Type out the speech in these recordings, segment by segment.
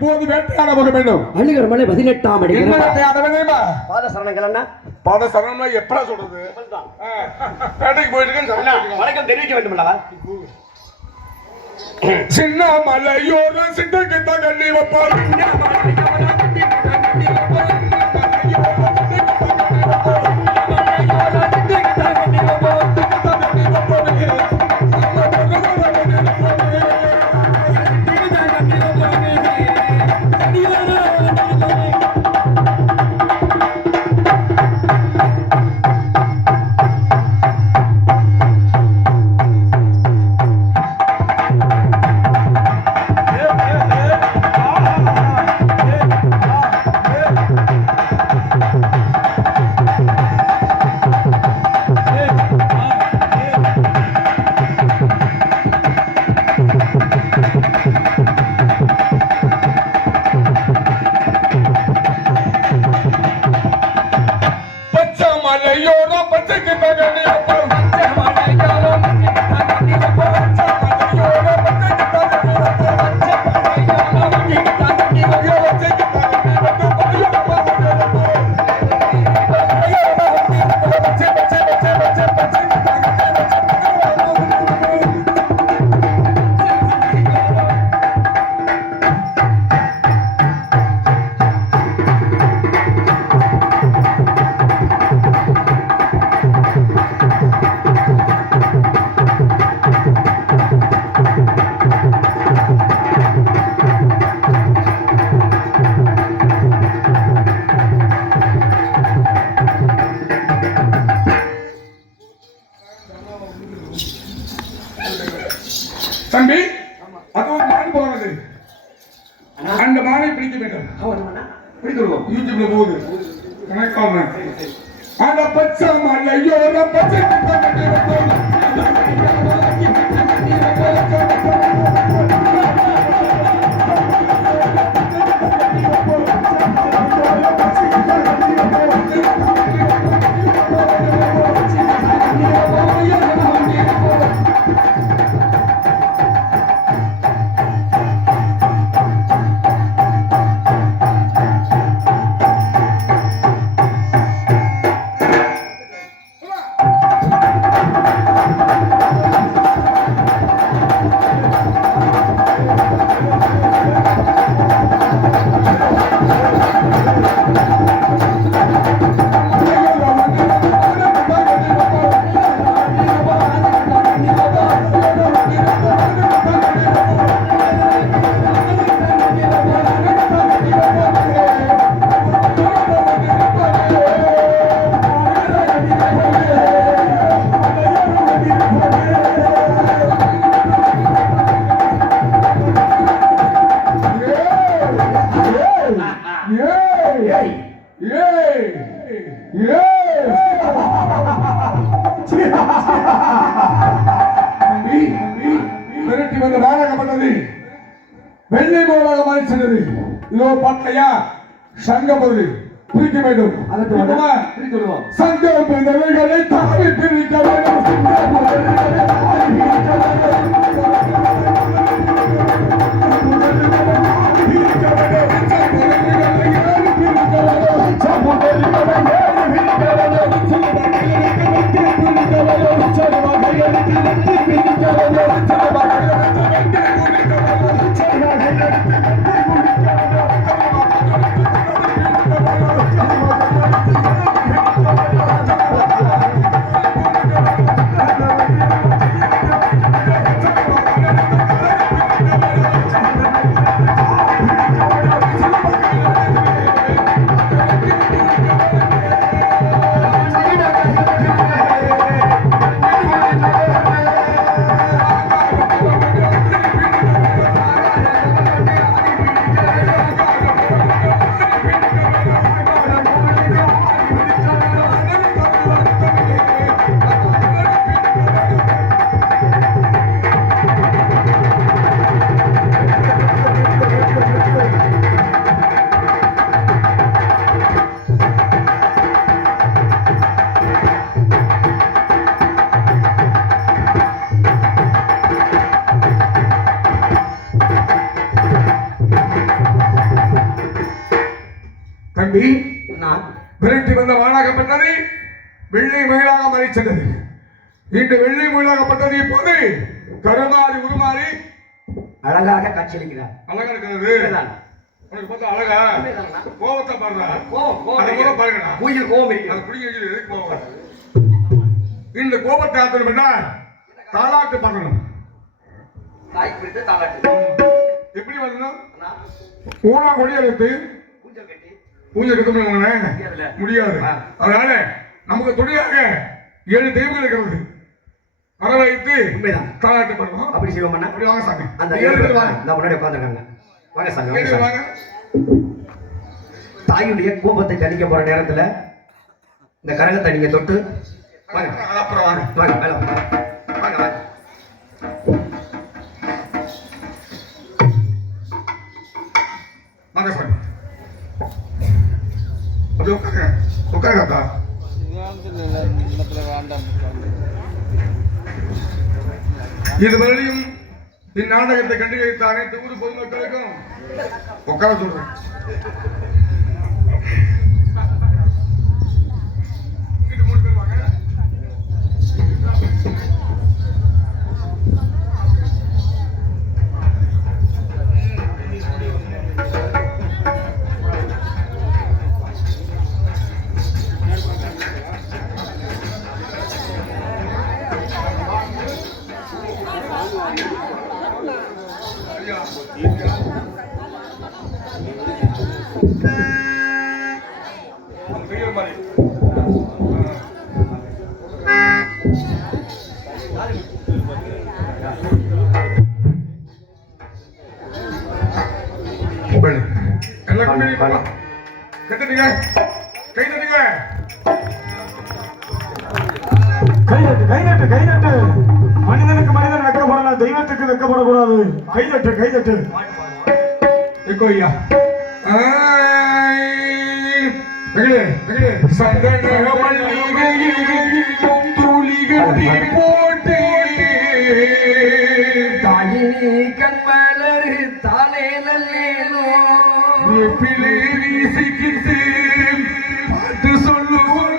இப்போது வேட்டையாட போக வேண்டும். அழுகர் மலை 18ஆம் அடி. என்ன வேட்டையாட வேண்டுமா? பாத சரணங்கள் அண்ணா. பாத சரணம்னா எப்படா சொல்றது? வேட்டைக்கு போயிட்டு இருக்கேன். வணக்கம் தெரிவிக்க வேண்டும்ல. சின்ன மலையோர சிட்டுக்கு தகல்லி வைப்பார். தம்பி, அது ஒரு மான் போனது. அந்த மானை பிடிக்க வேண்டும். பிடிக்கிறோம். யூடியூப்ல போகுது. கணக்கான அந்த பச்சை மலையோர பச்சை மிரட்டி வந்து நாடகப்பட்டது. வெள்ளை போராக சென்றது. இதோ பட்டையா சங்கபதி பிரிக்க வேண்டும். சங்கம் பிரிந்தவர்களை தாவி பிரிக்க வேண்டும். தம்பி நான் விரட்டி வந்த வானாகப்பட்டது வெள்ளை மயிலாக மறைச்சது. இன்று வெள்ளை மயிலாகப்பட்டது இப்போது கருமாறி உருமாறி அழகாக காட்சியளிக்கிறார். அழகா இருக்கிறது. உனக்கு பார்த்தா அழகா கோபத்தை பாடுறா. அதை கூட பாருங்கடா. உயிர் கோபம் இருக்கு. அது குடிக்க வைக்கிறது எதுக்கு கோபம்? இந்த கோபத்தை ஆத்தணும்னா தாலாட்டு பண்ணணும். தாய் பிடித்து தாலாட்டு. எப்படி வரணும்? அண்ணா, ஊனா கொடி எடுத்து பூஜை கட்டி பூஜை எடுக்க முடியாது. அதனால நமக்கு துணையாக 7 தெய்வங்கள் இருக்கிறது. வர வைத்து உண்மைதான். தாலாட்டு பண்ணுவோம். அப்படி செய்வோம் அண்ணா. அப்படி வாங்க சாமி. அந்த 7 பேர் வாங்க. நான் முன்னாடி உட்கார்ந்துருக்காங்க. வாங்க சாமி, வாங்க 7 பேர் சாமி. வாங்க. தாயுடைய கோபத்தை தணிக்க போற நேரத்துல இந்த கரகத்தை நீங்க தொட்டு வாங்க. அப்புறம் வாங்க. வாங்க மேல வாங்க. வாங்க வாங்க. வாங்க சாமி. அப்படியே உட்காருங்க. உட்காருங்கப்பா. இதுவரையும் இந்நாடகத்தை கண்டு வைத்த அனைத்து ஊர் பொதுமக்களுக்கும் உட்கார சொல்றேன். இங்கிட்டு 3 பேர் வாங்க. கைதட்டு மனிதனுக்கு மனிதன் வெக்கப்படலாம், தெய்வத்துக்கு வெக்கப்படக்கூடாது. கைதட்டு ஐயா சந்தன மல்லிகையில் துளிகள் போட்டு தாயினி கண்மலரு தானே நல்லேனோ பிள்ளை வீசிக்கிட்டு பாட்டு சொல்லுவோம்.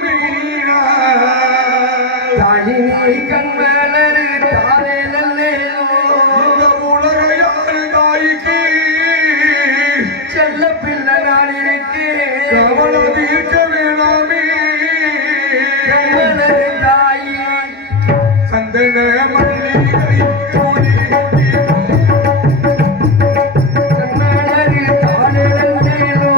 தாயினி கண்மலரு தானே நல்லேனோ இந்த உலக யாரு தாய்க்கு செல்ல பிள்ளை நான் இருக்கேன். கவலை தீர்க்க வேணாமே. கண்மலரு தாயி சந்தன மல்லிகை துளி கண்மலரு தானே நல்லேனோ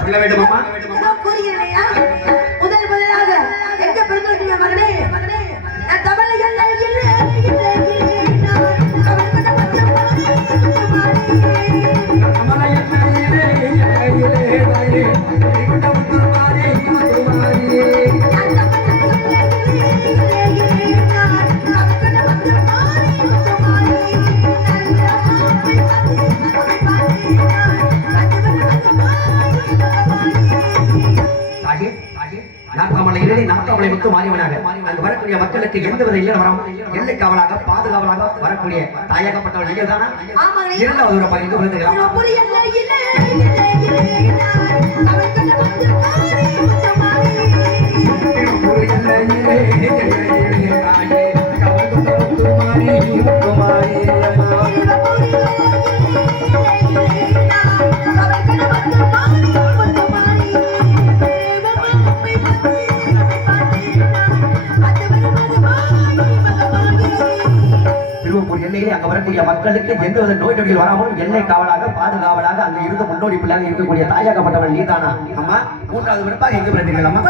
சொல்ல வேண்டுமா? முதல் முதலாக எங்க பிறந்திருக்கீங்க மகனே? நான் தமிழை நாட்டாமலை முத்து மாறியவனாக அங்கு வரக்கூடிய மக்களுக்கு எந்தவித இல்ல வராம எல்லை காவலாக பாதுகாவலாக வரக்கூடிய தாயகப்பட்டவள் நீங்கள் தானா? இரண்டாவது ஒரு பகிர்ந்து விழுந்துக்கலாம். அங்க வரக்கூடிய மக்களுக்கு எந்தவித நோய் நொடிகள் வராமல் எல்லை காவலாக பாதுகாவலாக அங்க இருந்து முன்னோடி பிள்ளையாக இருக்கக்கூடிய தாயகப்பட்டவள் நீதானா? அம்மா மூன்றாவது விருப்பாக எங்கு பிறந்தீர்கள் அம்மா?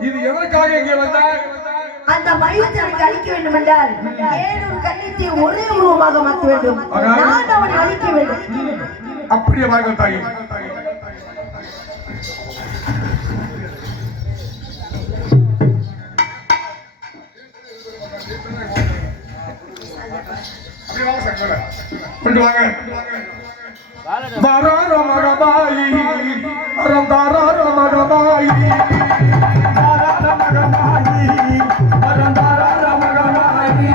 இது எதற்காக இங்கே அந்த மைத்தனுக்கு அழிக்க வேண்டும் என்றால் 7 கண்ணித்தை ஒரே உருவமாக மாற்ற வேண்டும். நான் அவனை அழிக்க வேண்டும். அப்படியே வாங்க தாயே. கொண்டு வாங்க. தாரார மகமாயி தாரார மகமாயி தாரார மகமாயி தாரார மகமாயி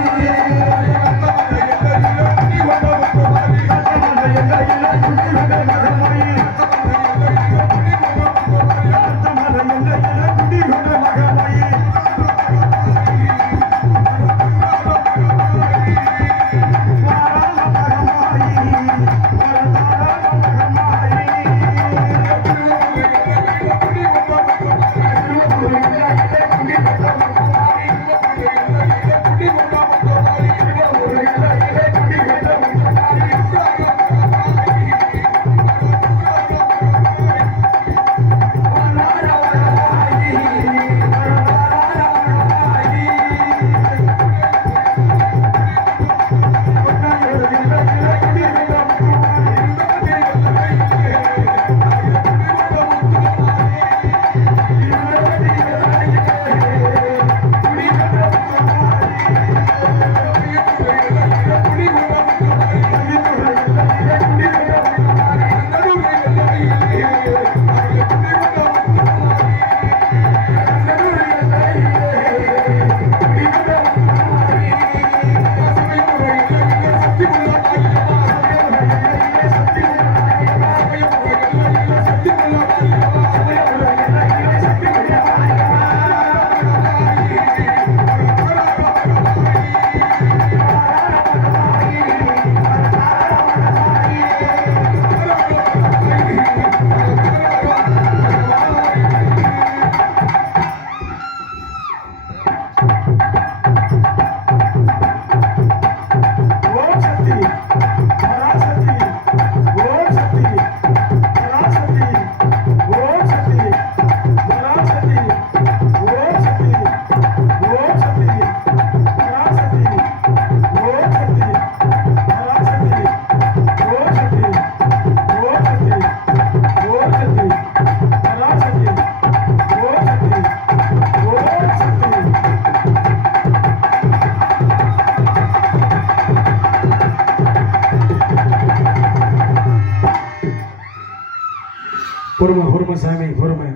பொறுமை சாமி பொறுமை.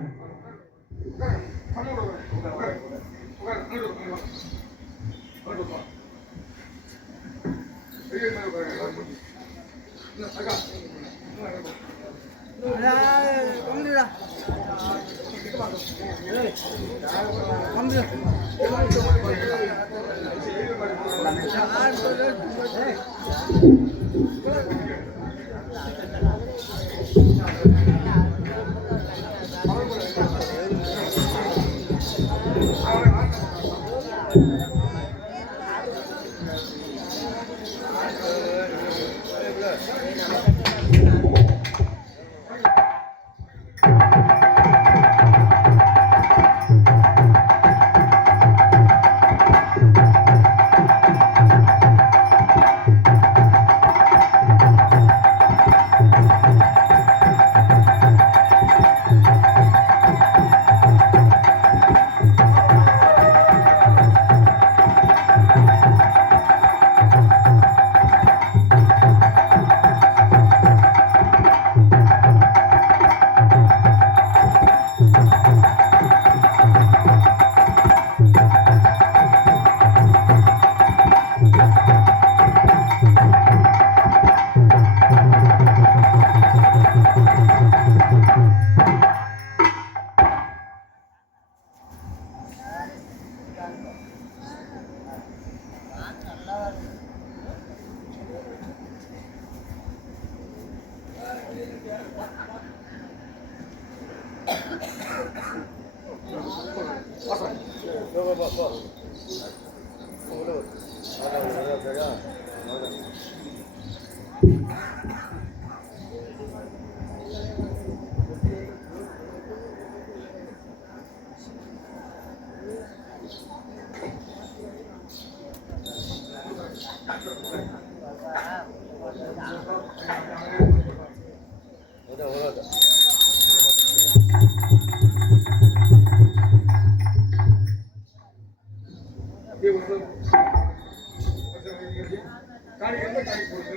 காணி எந்த காணி போடுங்க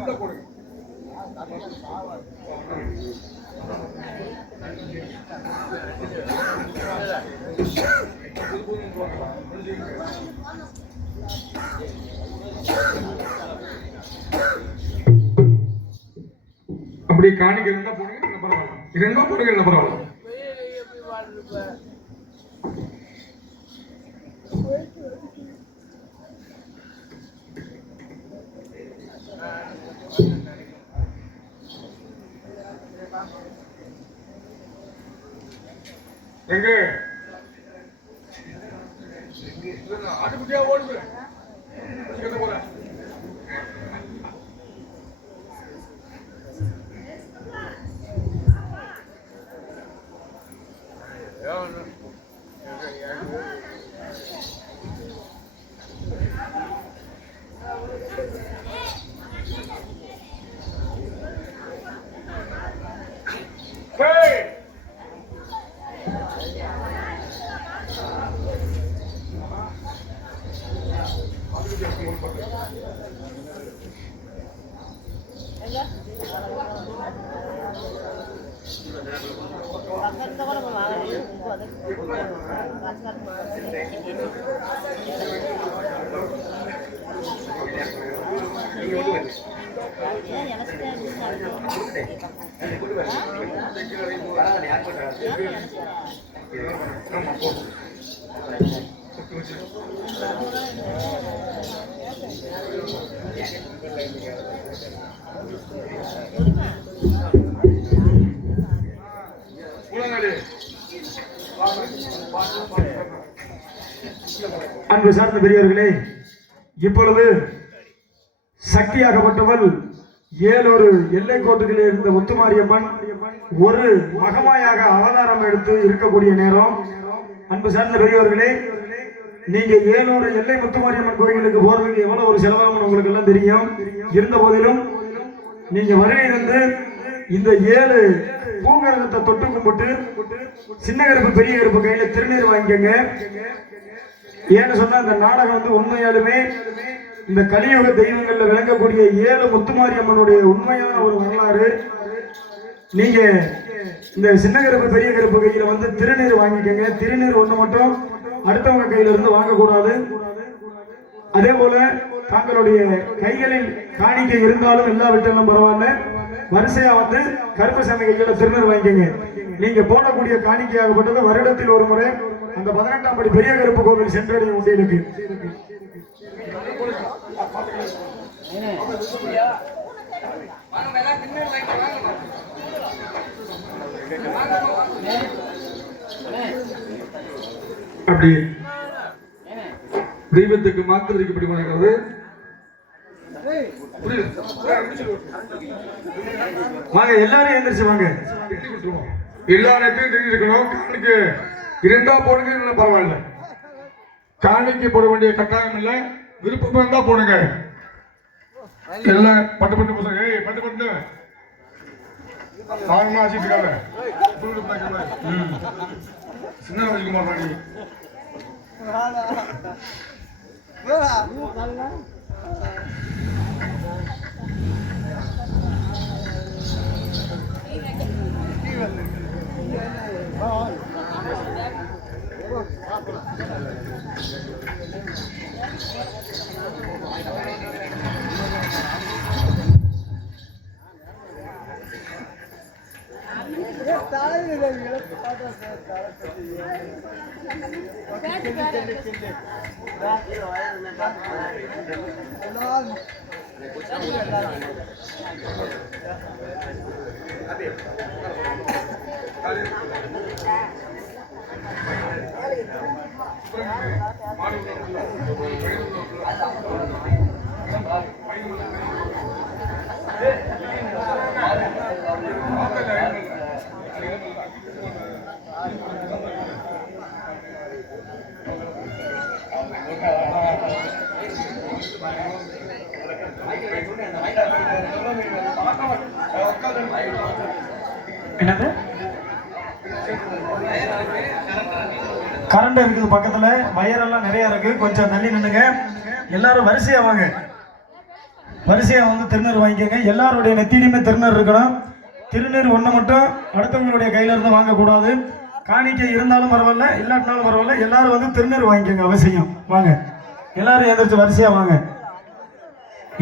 உள்ள போடுங்க. அப்படி காணிக்க இருந்தா போடுங்க, இல்ல பரவாயில்ல. இருந்தா போடுங்க, இல்ல பரவாயில்ல. எங்க ஆட்டுக்குட்டியா ஓடுது போற அன்பு சார்ந்த பெரியவர்களே, இப்பொழுது சக்தியாகப்பட்டவள் ஏழொரு எல்லை கோட்டுகளில் இருந்த முத்துமாரியம்மன் ஒரு மகமாயாக அவதாரம் எடுத்து இருக்கக்கூடிய நேரம். அன்பு சார்ந்த பெரியவர்களே, நீங்க ஏழூர் எல்லை முத்துமாரியம்மன் கோயிலுக்கு போறதுக்கு எவ்வளவு ஒரு செலவாகும் உங்களுக்கு எல்லாம் தெரியும். இருந்த போதிலும் நீங்க வருகை வந்து இந்த 7 பூங்கரகத்தை தொட்டு கும்பிட்டு சின்ன கருப்பு பெரிய கருப்பு கையில திருநீர் வாங்கிக்கங்க. ஏன்னு சொன்னா இந்த நாடகம் வந்து உண்மையாலுமே இந்த கலியுக தெய்வங்கள்ல விளங்கக்கூடிய 7 முத்துமாரியம்மனுடைய உண்மையான ஒரு வரலாறு. நீங்க இந்த சின்ன கருப்பு பெரிய கருப்பு கையில வந்து திருநீர் வாங்கிக்கங்க. திருநீர் ஒண்ணு மட்டும் அடுத்தவங்க கையில இருந்து வாங்கக்கூடாது. அதே போல தாங்களுடைய கைகளில் காணிக்கை இருந்தாலும் இல்லாவிட்டாலும் பரவாயில்ல, வரிசையா வந்து கருப்பசாமி கையில திருநீர் வாங்கிக்கங்க. நீங்க போடக்கூடிய காணிக்கையாகப்பட்டது வருடத்தில் ஒரு முறை அந்த 18ஆம் படி பெரிய கருப்பு கோவில் சென்றடையும் உண்டியலுக்கு. அப்படி தெய்வத்துக்கு மாத்திரத்துக்கு இப்படி பண்ணுறது வாங்க, எல்லாரும் எந்திரிச்சு வாங்க. எல்லா நேரத்தையும் தெரிஞ்சிருக்கணும். காணிக்கு 2ஆ போடுங்க, பரவாயில்ல. காணிக்கு போட வேண்டிய கட்டாயம் இல்லை, விருப்பமா இருந்தா போடுங்க. எல்லாம் பட்டு பட்டு பசங்க, பட்டு பட்டு சாகமா ஆச்சிட்டு இருக்காங்க. சின்ன வச்சுக்க மாட்டாங்க. என்னது? கரண்ட் இருக்குது பக்கத்துல, வயரெல்லாம் நிறைய இருக்கு. கொஞ்சம் தள்ளி நின்னுங்க. எல்லாரும் வரிசையா வாங்க. வரிசையா வந்து திருநீர் வாங்கிக்கோங்க. எல்லாருடைய நெத்தியிலுமே திருநீர் இருக்கணும். திருநீர் ஒண்ணு மட்டும் அடுத்தவங்களுடைய கையில இருந்து வாங்கக்கூடாது. காணிக்கை இருந்தாலும் பரவாயில்ல, இல்லாட்டினாலும் பரவாயில்ல, எல்லாரும் வந்து திருநீர் வாங்கிக்கோங்க. அவசியம் வாங்க. எல்லாரும் எந்திரிச்சு வரிசையா வாங்க.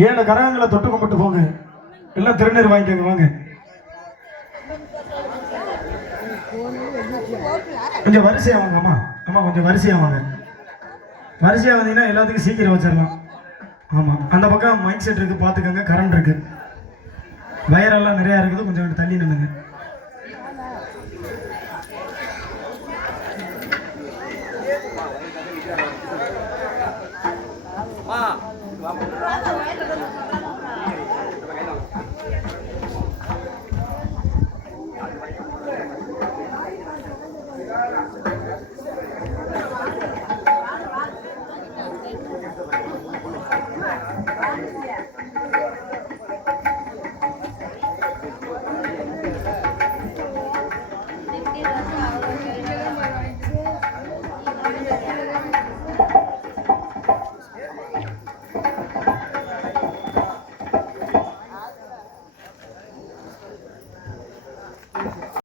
7 கரகங்களை தொட்டு கும்பிட்டு போங்க. எல்லாம் திருநீர் வாங்கிக்கோங்க. வாங்க. கொஞ்சம் வரிசையா வாங்க. அம்மா அம்மா கொஞ்சம் வரிசையா வாங்க. வரிசையா வந்தீங்கன்னா எல்லாத்துக்கும் சீக்கிரம் வச்சிடலாம். ஆமா, அந்த பக்கம் மைக் செட் இருக்கு, பாத்துக்கோங்க. கரண்ட் இருக்கு, வயரெல்லாம் நிறைய இருக்குது. கொஞ்சம் தள்ளி நின்னுங்க.